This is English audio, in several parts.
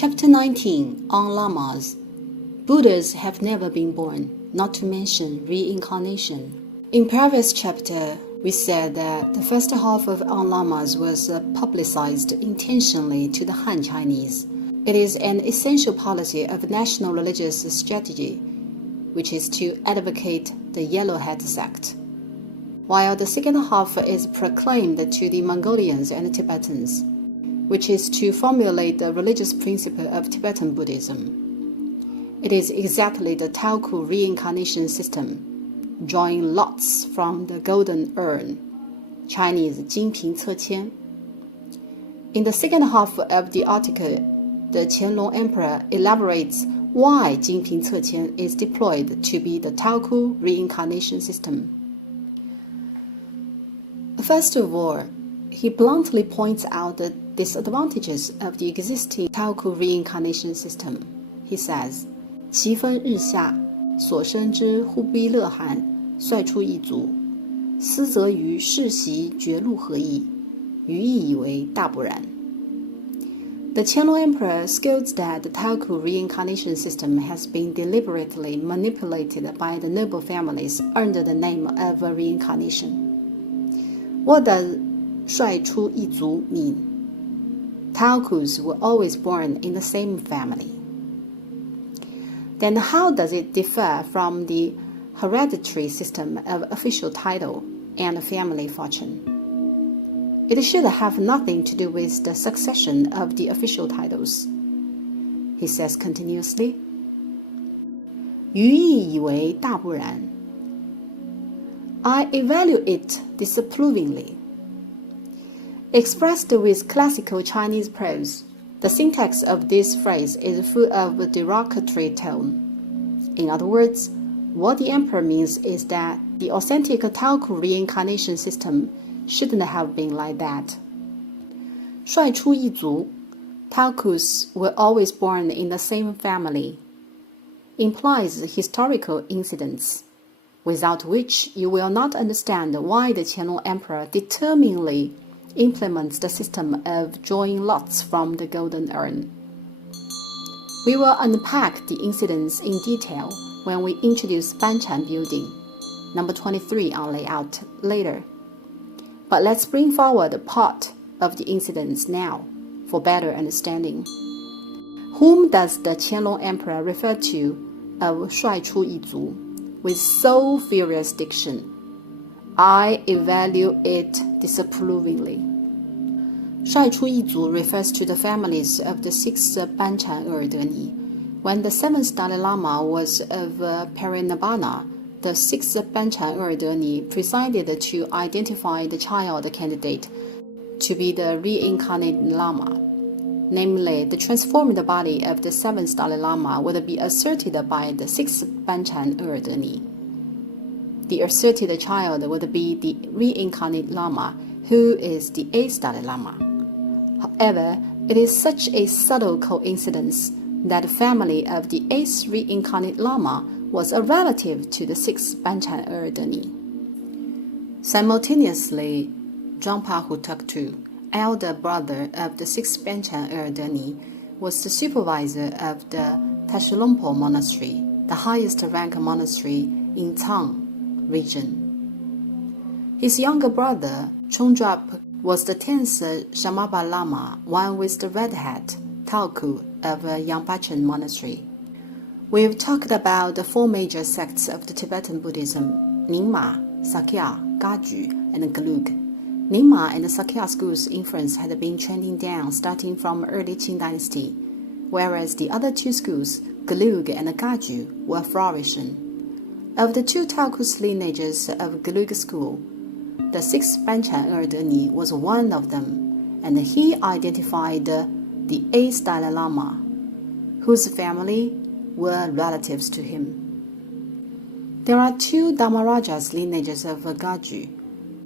Chapter 19 on Lamas. Buddhas have never been born, not to mention reincarnation. In previous chapter, we said that the first half of On Lamas was publicized intentionally to the Han Chinese. It is an essential policy of national religious strategy, which is to advocate the Yellowhead sect, while the second half is proclaimed to the Mongolians and Tibetans, which is to formulate the religious principle of Tibetan Buddhism. It is exactly the Taoku reincarnation system, drawing lots from the golden urn, Chinese 金瓶侧签. In the second half of the article, the Qianlong Emperor elaborates why 金瓶侧签 is deployed to be the Taoku reincarnation system. First of all, he bluntly points out the disadvantages of the existing Taoku reincarnation system. He says, 其分日下，所生之忽逼勒汗，率出一族，思则于世袭绝路何异，余意以为大不然。The Qianlong Emperor scolds that the Taoku reincarnation system has been deliberately manipulated by the noble families under the name of reincarnation. What does 率出一族 mean? Taokus were always born in the same family. Then how does it differ from the hereditary system of official title and family fortune? It should have nothing to do with the succession of the official titles. He says continuously, 余意以为大不然. I evaluate it disapprovingly. Expressed with classical Chinese prose, the syntax of this phrase is full of a derogatory tone. In other words, what the emperor means is that the authentic Taoku reincarnation system shouldn't have been like that. 率出一族, Taokus were always born in the same family, implies historical incidents, without which you will not understand why the Qianlong Emperor determinedly implements the system of drawing lots from the golden urn. We will unpack the incidents in detail when we introduce Banchan building, number 23 on layout, later. But let's bring forward a part of the incidents now for better understanding. Whom does the Qianlong Emperor refer to of 率出一族 with so furious diction? I evaluate it disapprovingly. 率出一族 refers to the families of the 6th Banchan Erdeni. When the 7th Dalai Lama was of Parinibbana, the 6th Banchan Erdeni presided to identify the child candidate to be the reincarnated Lama. Namely, the transformed body of the 7th Dalai Lama would be asserted by the 6th Banchan Erdeni. The asserted child would be the reincarnated Lama, who is the 8th Dalai Lama. However, it is such a subtle coincidence that the family of the 8th reincarnated Lama was a relative to the 6th Banchan Erdeni. Simultaneously, Drangpa Hutuktu, elder brother of the 6th Banchan Erdeni, was the supervisor of the Tashalompo monastery, the highest rank monastery in Tsang region. His younger brother, Chongdrap, was the 10th Shamaba Lama, one with the red hat, Taoku, of Yangbachen monastery. We've talked about the 4 major sects of the Tibetan Buddhism, Nyingma, Sakya, Gaju, and Gelug. Nyingma and the Sakya schools' influence had been trending down starting from early Qing dynasty, whereas the other 2 schools, Gelug and Gaju, were flourishing. Of the 2 Taoku lineages of Gelug school, the 6th Banchan Erdeni was one of them, and he identified the 8th Dalai Lama, whose family were relatives to him. There are 2 Dhamarajas lineages of Gaju,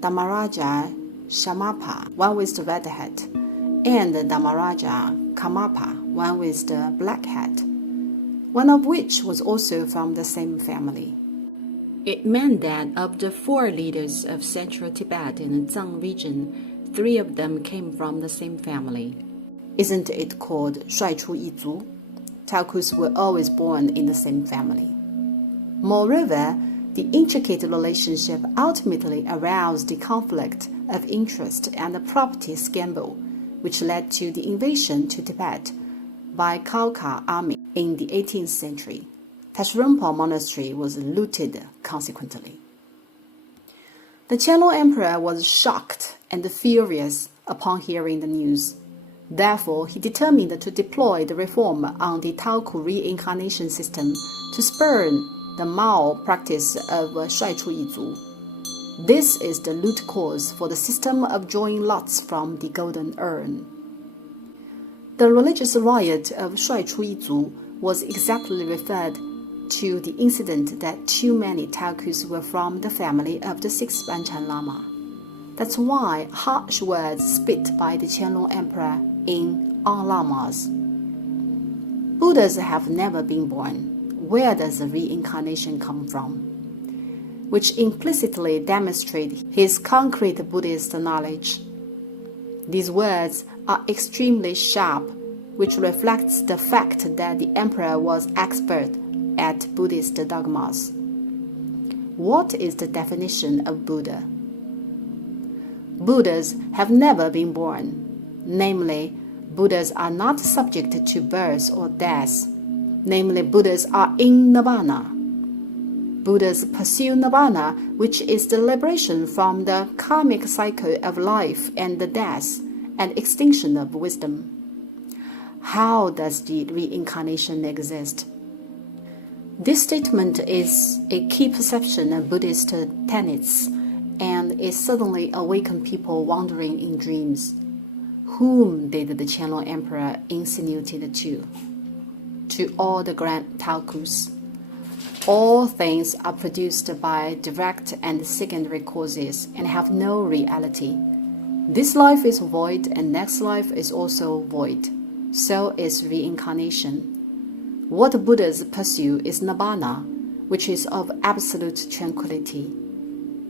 Dhamaraja Shamapa, one with the red hat, and Dhamaraja Kamapa, one with the black hat, one of which was also from the same family. It meant that of the 4 leaders of central Tibet and Zhang region, 3 of them came from the same family. Isn't it called 率出一族? Talkus were always born in the same family. Moreover, the intricate relationship ultimately aroused the conflict of interest and the property scandal, which led to the invasion to Tibet by Khalkha army in the 18th century. Tashrenpa monastery was looted consequently. The Qianlong emperor was shocked and furious upon hearing the news. Therefore, he determined to deploy the reform on the Talku reincarnation system to spurn the Mao practice of 率出一族. This is the root cause for the system of drawing lots from the golden urn. The religious riot of 率出一族 was exactly referred to the incident that too many Talkus were from the family of the 6th Banchan Lama. That's why harsh words spit by the Qianlong emperor in On Lamas. Buddhas have never been born. Where does the reincarnation come from? Which implicitly demonstrate his concrete Buddhist knowledge. These words are extremely sharp, which reflects the fact that the emperor was expert at Buddhist dogmas. What is the definition of Buddha? Buddhas have never been born. Namely, Buddhas are not subject to birth or death. Namely, Buddhas are in Nirvana. Buddhas pursue Nirvana, which is the liberation from the karmic cycle of life and the death and extinction of wisdom. How does the reincarnation exist? This statement is a key perception of Buddhist tenets, and it suddenly awakened people wandering in dreams. Whom did the Qianlong emperor insinuate to? To all the grand Talkus. All things are produced by direct and secondary causes and have no reality. This life is void and next life is also void. So is reincarnation. What Buddhas pursue is Nibbana, which is of absolute tranquility.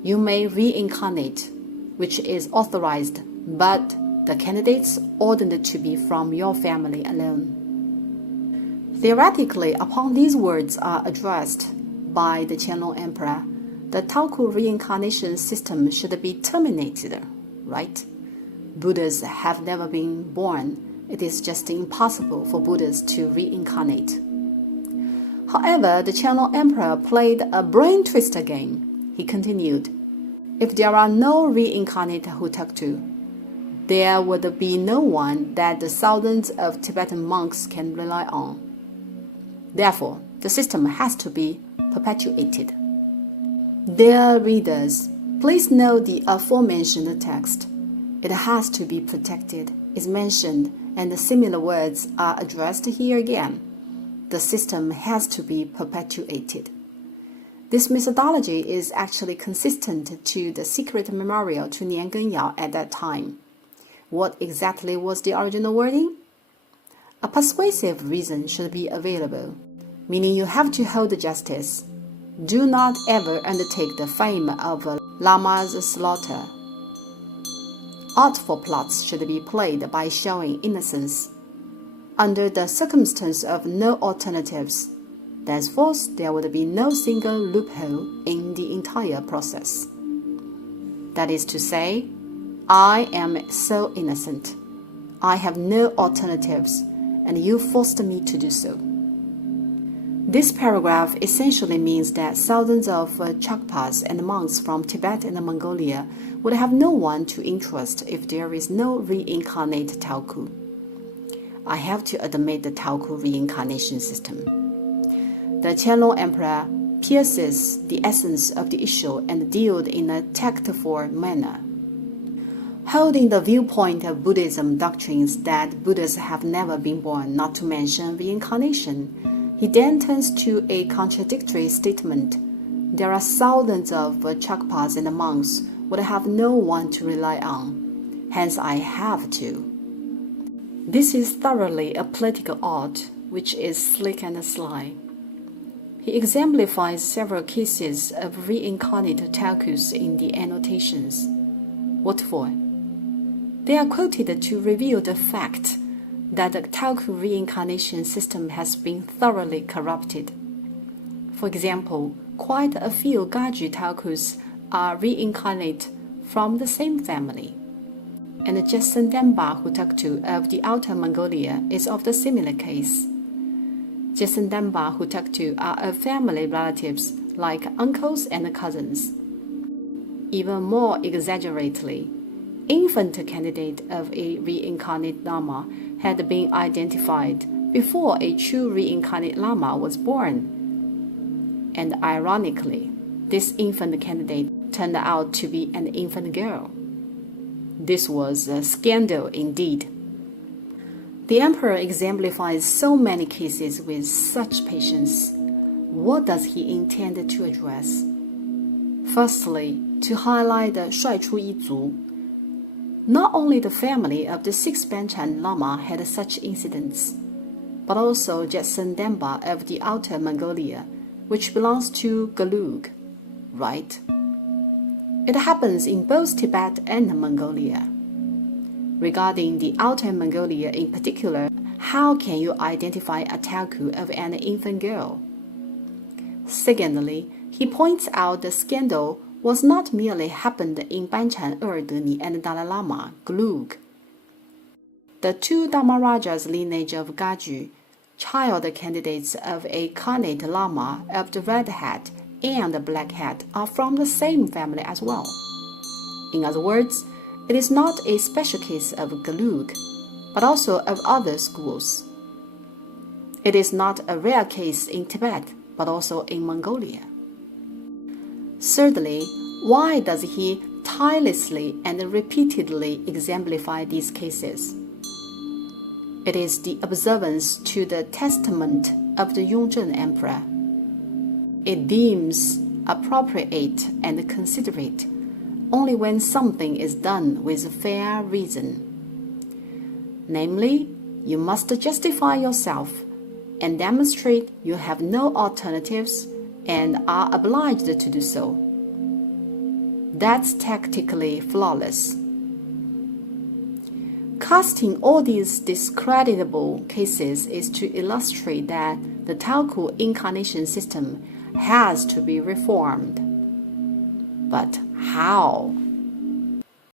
You may reincarnate, which is authorized, but the candidates ordered to be from your family alone. Theoretically, upon these words are addressed by the Qianlong emperor, the Talku reincarnation system should be terminated, right? Buddhas have never been born. It is just impossible for Buddhas to reincarnate. However, the Qianlong emperor played a brain twister game. He continued, if there are no reincarnate Hutaktu, there would be no one that the thousands of Tibetan monks can rely on. Therefore, the system has to be perpetuated. Dear readers, please note the aforementioned text. It has to be protected, is mentioned, and the similar words are addressed here again. The system has to be perpetuated. This methodology is actually consistent to the secret memorial to Nian Genyao at that time. What exactly was the original wording? A persuasive reason should be available, meaning you have to hold justice. Do not ever undertake the fame of a lama's slaughter. Artful plots should be played by showing innocence. Under the circumstance of no alternatives, thenceforth there would be no single loophole in the entire process. That is to say, I am so innocent. I have no alternatives, and you forced me to do so. This paragraph essentially means that thousands of Chakpas and monks from Tibet and Mongolia would have no one to interest if there is no reincarnate Talku. I have to admit the Talku reincarnation system. The Qianlong emperor pierces the essence of the issue and deals in a tactful manner. Holding the viewpoint of Buddhism doctrines that Buddhas have never been born, not to mention reincarnation, he then turns to a contradictory statement. There are thousands of Chakpas and monks would have no one to rely on. Hence I have to. This is thoroughly a political art, which is slick and sly. He exemplifies several cases of reincarnate Talkus in the annotations. What for? They are quoted to reveal the fact that the Taoku reincarnation system has been thoroughly corrupted. For example, quite a few Gaji Taokus are reincarnate from the same family. And the Jetsun Denpa Hutaktu of the Outer Mongolia is of the similar case. Jetsun Denpa Hutaktu are of family relatives like uncles and cousins. Even more exaggeratedly, infant candidate of a reincarnate Lama had been identified before a true reincarnate Lama was born. And ironically, this infant candidate turned out to be an infant girl. This was a scandal indeed. The emperor exemplifies so many cases with such patience. What does he intend to address? Firstly, to highlight the Shuaichu Yizu. Not only the family of the 6th Banchan Lama had such incidents, but also Jetsun Denpa of the Outer Mongolia, which belongs to Gelug, right? It happens in both Tibet and Mongolia. Regarding the Outer Mongolia in particular, how can you identify a Taoku of an infant girl? Secondly, he points out the scandal was not merely happened in Banchan Erdeni and Dalai Lama, Gelug. The two Dharmarajas lineage of Gaju, child candidates of a Khanate Lama of the red hat and the black hat, are from the same family as well. In other words, it is not a special case of Gelug, but also of other schools. It is not a rare case in Tibet, but also in Mongolia. Thirdly, why does he tirelessly and repeatedly exemplify these cases? It is the observance to the testament of the Yonghe emperor. It deems appropriate and considerate only when something is done with fair reason. Namely, you must justify yourself and demonstrate you have no alternatives and are obliged to do so. That's tactically flawless. Casting all these discreditable cases is to illustrate that the Taoku incarnation system has to be reformed. But how?